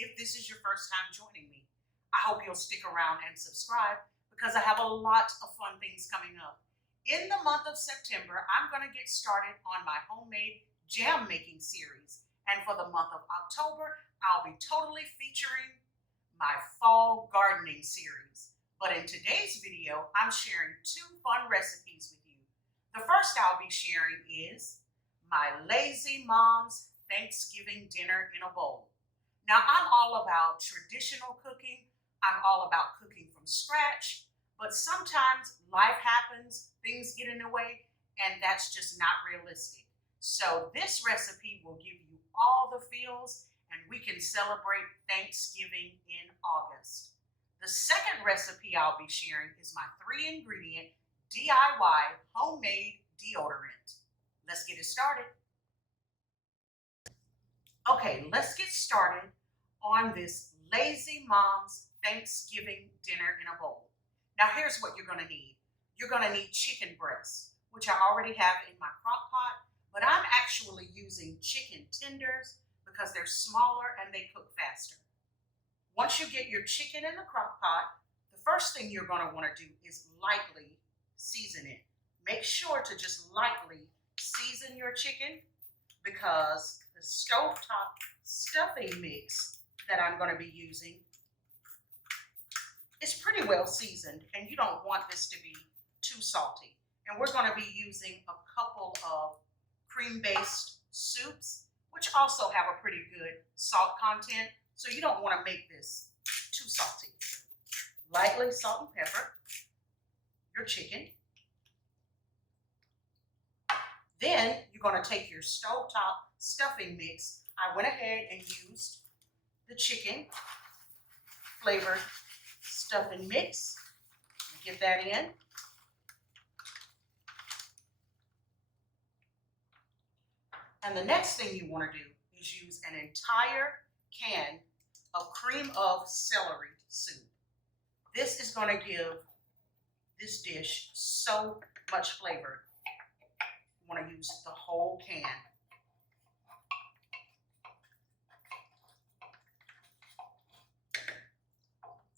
if this is your first time joining me. I hope you'll stick around and subscribe because I have a lot of fun things coming up. In the month of September, I'm going to get started on my homemade jam making series. And for the month of October, I'll be totally featuring my fall gardening series. But in today's video, I'm sharing 2 fun recipes with you. The first I'll be sharing is my lazy mom's Thanksgiving dinner in a bowl. Now, I'm all about traditional cooking. I'm all about cooking from scratch, but sometimes life happens, things get in the way, and that's just not realistic. So this recipe will give you all the feels, and we can celebrate Thanksgiving in August. The second recipe I'll be sharing is my 3-ingredient DIY homemade deodorant. Let's get it started. Okay, let's get started on this lazy mom's Thanksgiving dinner in a bowl. Now here's what you're going to need. You're going to need chicken breasts, which I already have in my crock pot, but I'm actually using chicken tenders because they're smaller and they cook faster. Once you get your chicken in the crock pot, the first thing you're going to want to do is lightly season it. Make sure to just lightly season your chicken because the stovetop stuffing mix that I'm going to be using is pretty well seasoned, and you don't want this to be too salty. And we're going to be using a couple of cream-based soups, which also have a pretty good salt content, so you don't want to make this too salty. Lightly salt and pepper your chicken. Then you're going to take your stovetop stuffing mix. I went ahead and used the chicken flavored stuffing mix. Get that in. And the next thing you want to do is use an entire can of cream of celery soup. This is going to give this dish so much flavor. You want to use the whole can.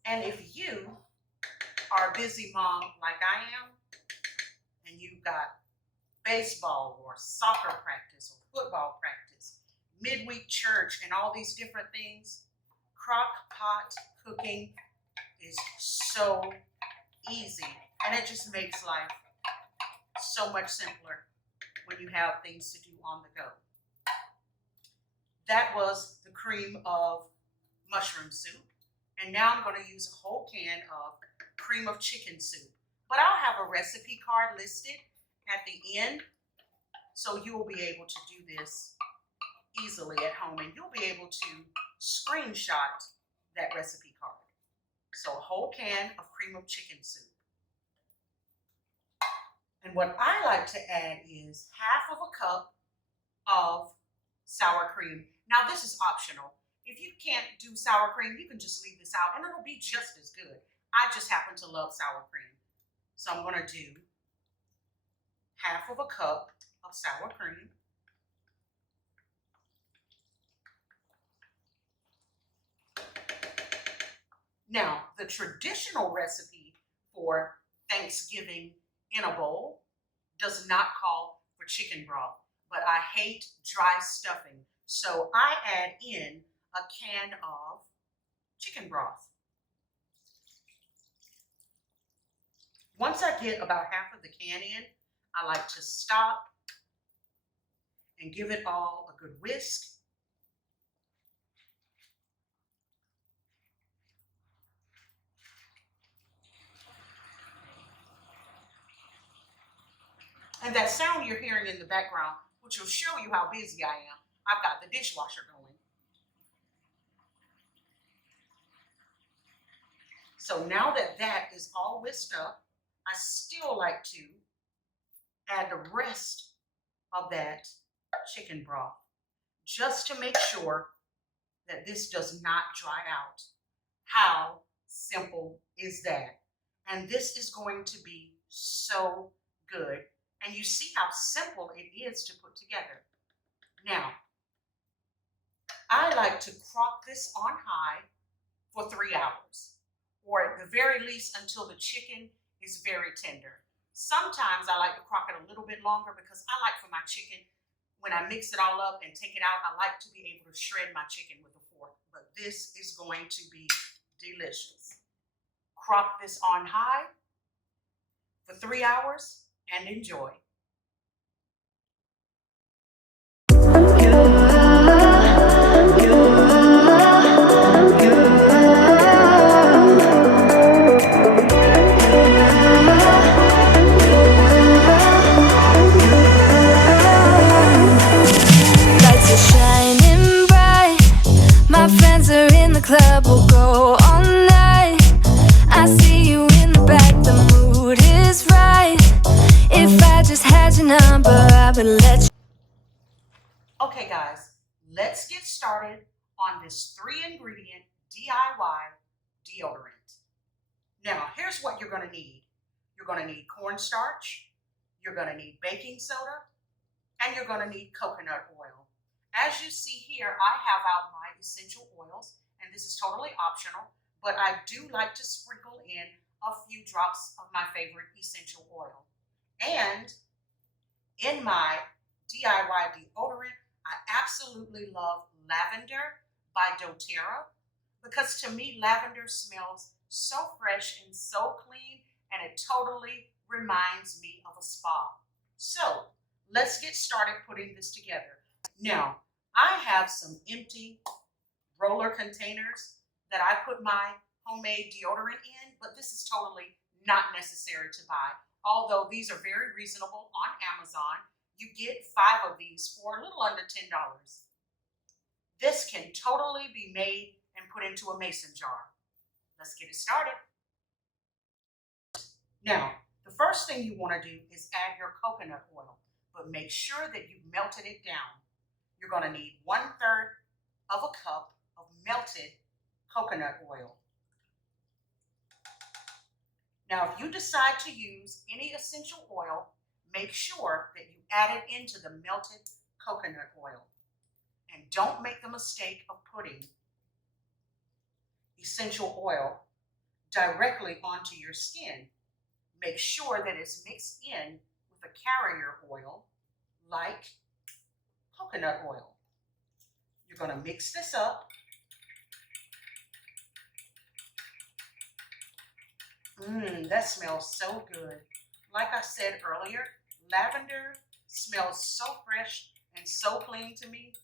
And if you are a busy mom like I am, and you've got baseball or soccer practice or football practice, midweek church, and all these different things, crock pot cooking is so easy, and it just makes life so much simpler when you have things to do on the go. That was the cream of mushroom soup. And now I'm going to use a whole can of cream of chicken soup. But I'll have a recipe card listed at the end, so you will be able to do this easily at home, and you'll be able to screenshot that recipe card. So a whole can of cream of chicken soup. And what I like to add is half of a cup of sour cream. Now this is optional. If you can't do sour cream, you can just leave this out and it'll be just as good. I just happen to love sour cream. So I'm going to do half of a cup of sour cream. Now, the traditional recipe for Thanksgiving in a bowl does not call for chicken broth, but I hate dry stuffing. So I add in a can of chicken broth. Once I get about half of the can in, I like to stop and give it all a good whisk. And that sound you're hearing in the background, which will show you how busy I am, I've got the dishwasher going. So now that that is all whisked up, I still like to add the rest of that chicken broth just to make sure that this does not dry out. How simple is that? And this is going to be so good. And you see how simple it is to put together. Now, I like to crock this on high for 3 hours, or at the very least until the chicken is very tender. Sometimes I like to crock it a little bit longer because I like for my chicken, when I mix it all up and take it out, I like to be able to shred my chicken with a fork. But this is going to be delicious. Crock this on high for 3 hours and enjoy. Lights are shining bright. My friends are in the club, we'll go all night. I see you in the back, the mood is right. If I just had your number, I would let you. Okay, guys, let's get started on this 3-ingredient DIY deodorant. Now, here's what you're going to need. You're going to need cornstarch, you're going to need baking soda, and you're going to need coconut oil. As you see here, I have out my essential oils, and this is totally optional, but I do like to sprinkle in a few drops of my favorite essential oil. And in my DIY deodorant, I absolutely love Lavender by doTERRA, because to me, lavender smells so fresh and so clean, and it totally reminds me of a spa. So let's get started putting this together. Now, I have some empty roller containers that I put my homemade deodorant in, but this is totally not necessary to buy. Although these are very reasonable on Amazon. You get 5 of these for a little under $10. This can totally be made and put into a mason jar. Let's get it started. Now, the first thing you want to do is add your coconut oil, but make sure that you've melted it down. You're going to need 1/3 of a cup of melted coconut oil. Now, if you decide to use any essential oil, make sure that you add it into the melted coconut oil. And don't make the mistake of putting essential oil directly onto your skin. Make sure that it's mixed in with a carrier oil like coconut oil. You're going to mix this up. That smells so good. Like I said earlier, lavender smells so fresh and so clean to me.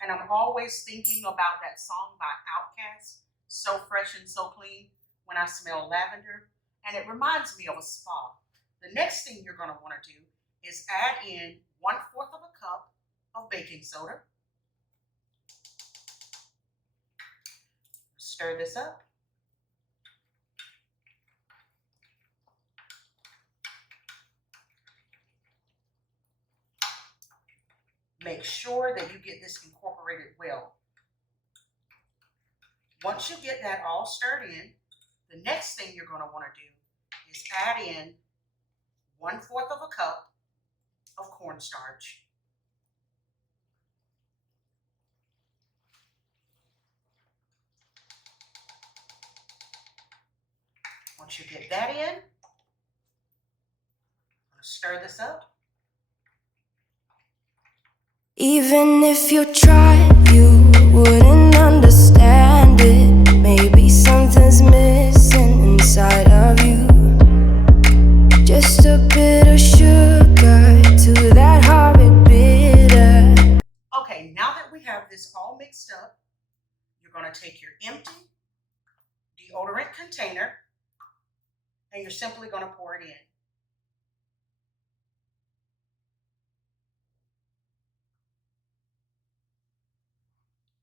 And I'm always thinking about that song by Outkast, So Fresh and So Clean, when I smell lavender. And it reminds me of a spa. The next thing you're going to want to do is add in 1/4 of a cup of baking soda. Stir this up. Make sure that you get this incorporated well. Once you get that all stirred in, the next thing you're going to want to do is add in 1/4 of a cup of cornstarch. Once you get that in, stir this up. Even if you tried, you wouldn't understand it. Maybe something's missing inside of you. Just a bit of sugar to that horrid bitter. Okay, now that we have this all mixed up, you're going to take your empty deodorant container and you're simply going to pour it in.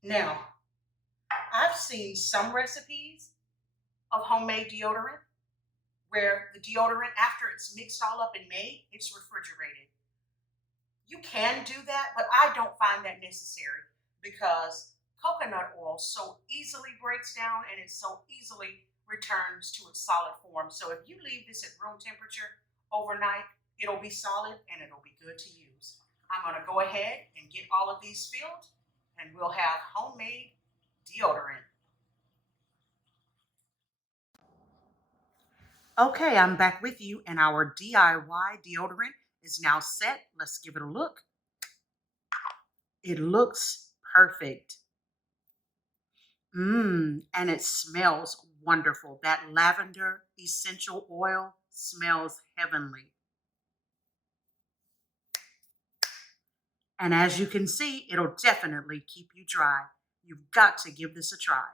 Now, I've seen some recipes of homemade deodorant where the deodorant, after it's mixed all up and made, it's refrigerated. You can do that, but I don't find that necessary because coconut oil so easily breaks down and it so easily returns to its solid form. So if you leave this at room temperature overnight, it'll be solid and it'll be good to use. I'm going to go ahead and get all of these filled and we'll have homemade deodorant. Okay, I'm back with you, and our DIY deodorant is now set. Let's give it a look. It looks perfect. And it smells wonderful. That lavender essential oil smells heavenly. And as you can see, it'll definitely keep you dry. You've got to give this a try.